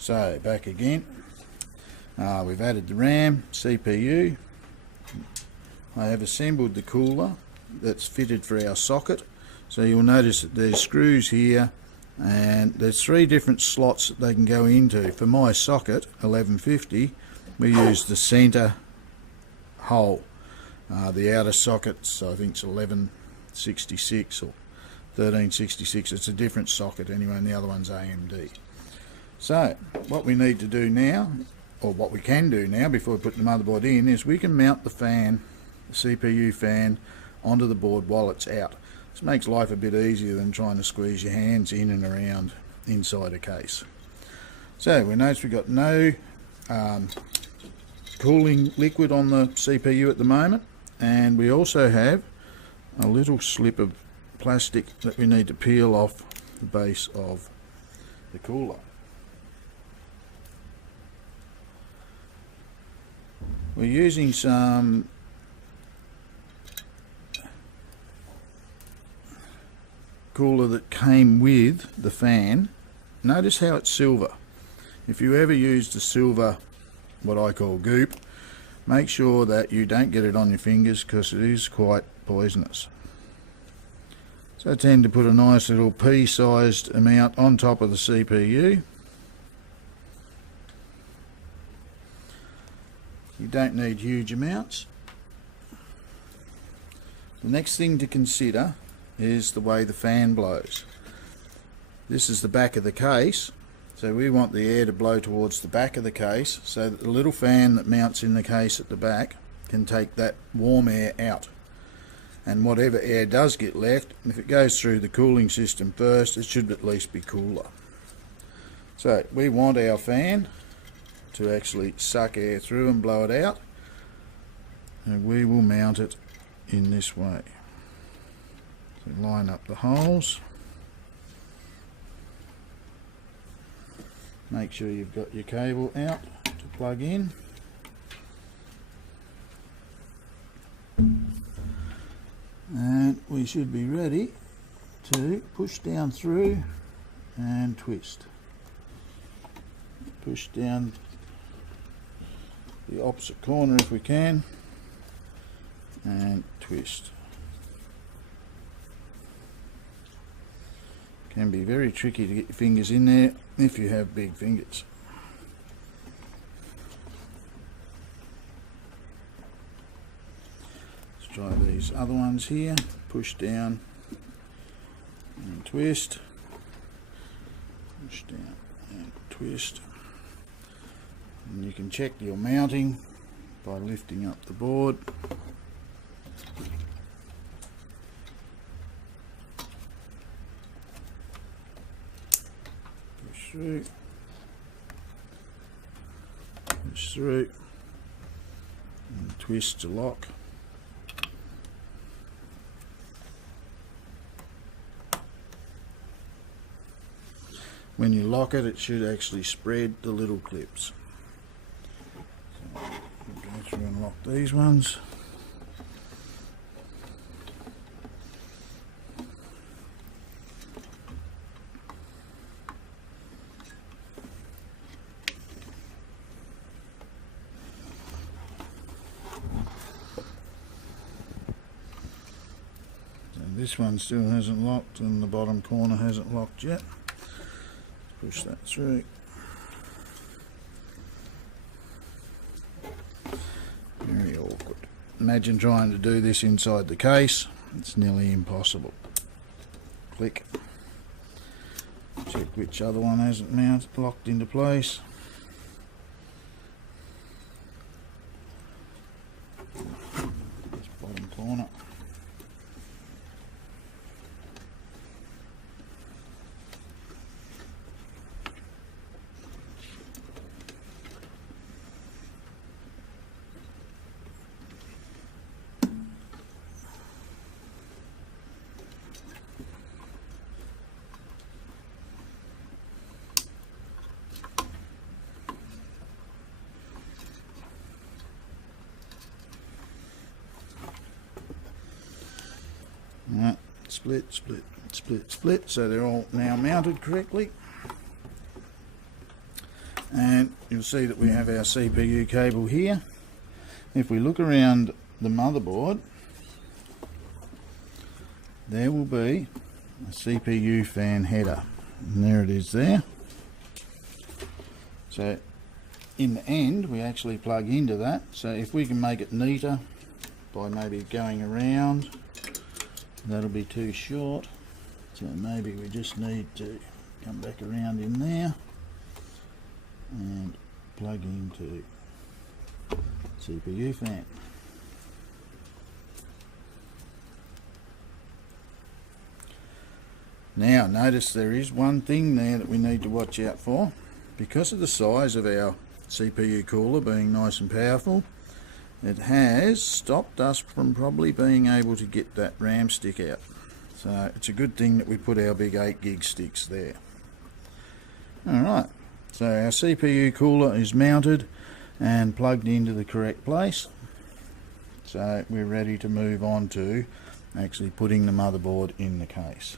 So back again. We've added the RAM, CPU. I have assembled the cooler that's fitted for our socket. So you'll notice that there's screws here, and there's 3 different slots that they can go into. For my socket 1150, we use the center hole. The outer sockets, I think it's 1166 or 1366. It's a different socket anyway, and the other one's AMD. So what we need to do now, or what we can do now before we put the motherboard in, is we can mount the fan, the CPU fan, onto the board while it's out. This makes life a bit easier than trying to squeeze your hands in and around inside a case. So we notice we've got no cooling liquid on the CPU at the moment, and we also have a little slip of plastic that we need to peel off the base of the cooler. We're using some cooler that came with the fan. Notice how it's silver. If you ever use the silver, what I call goop, make sure that you don't get it on your fingers, because it is quite poisonous. So I tend to put a nice little pea-sized amount on top of the CPU. You don't need huge amounts. The next thing to consider is the way the fan blows. This is the back of the case, so we want the air to blow towards the back of the case, so that the little fan that mounts in the case at the back can take that warm air out. And whatever air does get left, if it goes through the cooling system first, it should at least be cooler. So we want our fan to actually suck air through and blow it out, and we will mount it in this way. So line up the holes, make sure you've got your cable out to plug in, and we should be ready to push down through and twist. Push down the opposite corner if we can, and twist. Can be very tricky to get your fingers in there if you have big fingers. Let's try these other ones here. Push down and twist. Push down and twist. And you can check your mounting by lifting up the board. Push through. Push through. And twist to lock. When you lock it, it should actually spread the little clips. So we'll go through and lock these ones. So this one still hasn't locked, and the bottom corner hasn't locked yet. Push that through. Very awkward. Imagine trying to do this inside the case. It's nearly impossible. Click. Check which other one hasn't mounted, locked into place. This bottom corner. Right, split, split, split, split, so they're all now mounted correctly. And you'll see that we have our CPU cable here. If we look around the motherboard, there will be a CPU fan header, and there it is there. So in the end we actually plug into that. So if we can make it neater by maybe going around, that'll be too short, so maybe we just need to come back around in there and plug into CPU fan. Now notice there is one thing there that we need to watch out for. Because of the size of our CPU cooler being nice and powerful, it has stopped us from probably being able to get that RAM stick out. So it's a good thing that we put our big 8 gig sticks there. Alright, so our CPU cooler is mounted and plugged into the correct place. So we're ready to move on to actually putting the motherboard in the case.